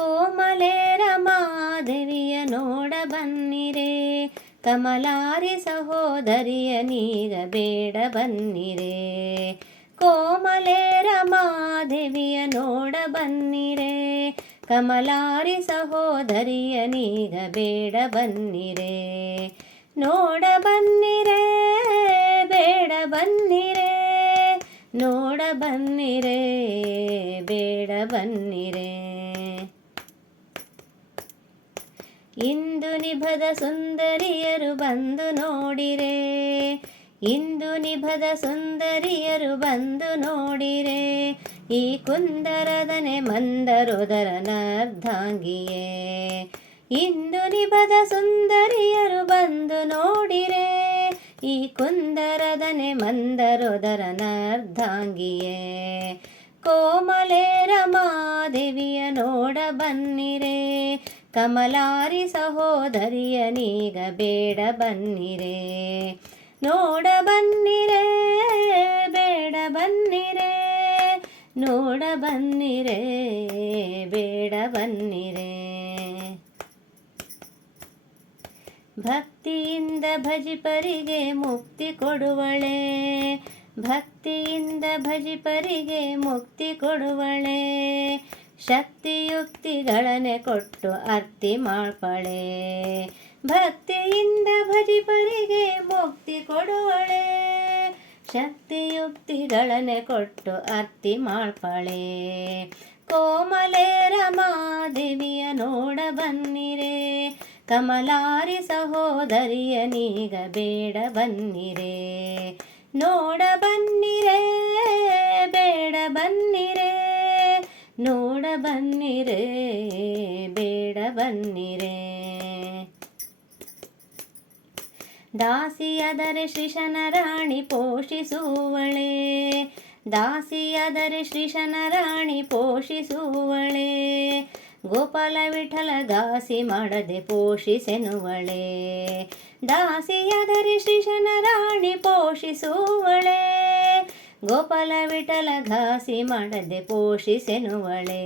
ಕೋಮಲೇರ ಮಾದೇವಿಯ ನೋಡ ಬನ್ನಿರೆ. ಕಮಲಾರಿ ಸಹೋದರಿಯ ನೀಗ ಬೇಡ ಬನ್ನಿರೆ. ಕೋಮಲೇರ ಮಾದೇವಿಯ ನೋಡ ಬನ್ನಿರೆ. ಕಮಲಾರಿ ಸಹೋದರಿಯ ನೀಗ ಬೇಡ ಬನ್ನಿರೆ. ನೋಡ ಬನ್ನಿರೆ, ಬೇಡ ಬನ್ನಿರೆ. ನೋಡ ಬನ್ನಿರೆ, ಬೇಡ ಬನ್ನಿರೆ. ಇಂದು ನಿಭದ ಸುಂದರಿಯರು ಬಂದು ನೋಡಿರೆ. ಇಂದು ನಿಭದ ಸುಂದರಿಯರು ಬಂದು ನೋಡಿರೆ. ಈ ಕುಂದರದನೆ ಮಂದರುದರ ನರ್ಧಾಂಗಿಯೇ ಇಂದು ನಿಭದ ಸುಂದರಿಯರು ಬಂದು ನೋಡಿರೆ. ಈ ಕುಂದರದನೆ ಮಂದರುದರ ನರ್ಧಾಂಗಿಯೇ ಕೋಮಲೇರ ಮಾದೇವಿಯ ನೋಡ ಬನ್ನಿರೆ. ಕಮಲಾರಿ ಸಹೋದರಿಯ ನೀಗ ಬೇಡ ಬನ್ನಿರೆ, ನೋಡ ಬನ್ನಿರೆ, ಬೇಡ ಬನ್ನಿರೆ, ನೋಡ ಬನ್ನಿರೆ, ಬೇಡ ಬನ್ನಿರೆ. ಭಕ್ತಿಯಿಂದ ಭಜಿಪರಿಗೆ ಮುಕ್ತಿ ಕೊಡುವಳೆ, ಭಕ್ತಿಯಿಂದ ಭಜಿಪರಿಗೆ ಮುಕ್ತಿ ಕೊಡುವಳೆ ಶಕ್ತಿಯುಕ್ತಿಗಳನ್ನೇ ಕೊಟ್ಟು ಅರ್ತಿ ಮಾಡ್ಪಳೆ ಭಕ್ತಿಯಿಂದ ಭಜಿಪರಿಗೆ ಮುಕ್ತಿ ಕೊಡುವಳೆ. ಶಕ್ತಿಯುಕ್ತಿಗಳನೆ ಕೊಟ್ಟು ಅರ್ತಿ ಮಾಡ್ಪಳೆ ಕೋಮಲೆ ರಮಾದೇವಿಯ ನೋಡ ಬನ್ನಿರೆ. ಕಮಲಾರಿ ಸಹೋದರಿಯ ನೀಗ ಬೇಡ ಬನ್ನಿರೆ. ನೋಡ ಬನ್ನಿರೆ, ಬೇಡ ಬನ್ನಿರೆ. ನೋಡ ಬನ್ನಿರೆ, ಬೇಡ ಬನ್ನಿರೆ. ದಾಸಿಯದರೆ ಶ್ರೀಶನ ರಾಣಿ ಪೋಷಿಸುವಳೆ. ದಾಸಿಯದರೆ ಶ್ರೀಶನ ರಾಣಿ ಪೋಷಿಸುವಳೆ. ಗೋಪಾಲ ವಿಠಲ ದಾಸಿ ಮಾಡದೆ ಪೋಷಿಸೆನುವಳೆ. ದಾಸಿಯದರೆ ಶ್ರೀಶನ ರಾಣಿ ಪೋಷಿಸುವಳೆ. ಗೋಪಾಲ ವಿಠಲ ಘಾಸಿ ಮಾಡದೆ ಪೋಷಿಸೆನುವಳೆ.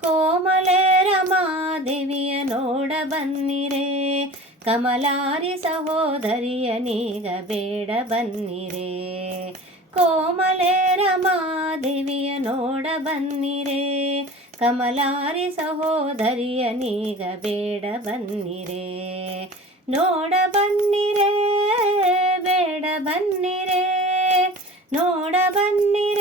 ಕೋಮಲೆ ರಮಾದೇವಿಯ ನೋಡ ಬನ್ನಿರೆ. ಕಮಲಾರಿ ಸಹೋದರಿಯ ನೀಗ ಬೇಡ ಬನ್ನಿರೆ. ಕೋಮಲೆ ರಮಾದೇವಿಯ ನೋಡ ಬನ್ನಿರೆ. ಕಮಲಾರಿ ಸಹೋದರಿಯ ನೀಗ ಬೇಡ ಬನ್ನಿರೆ. ನೋಡ ನೋಡ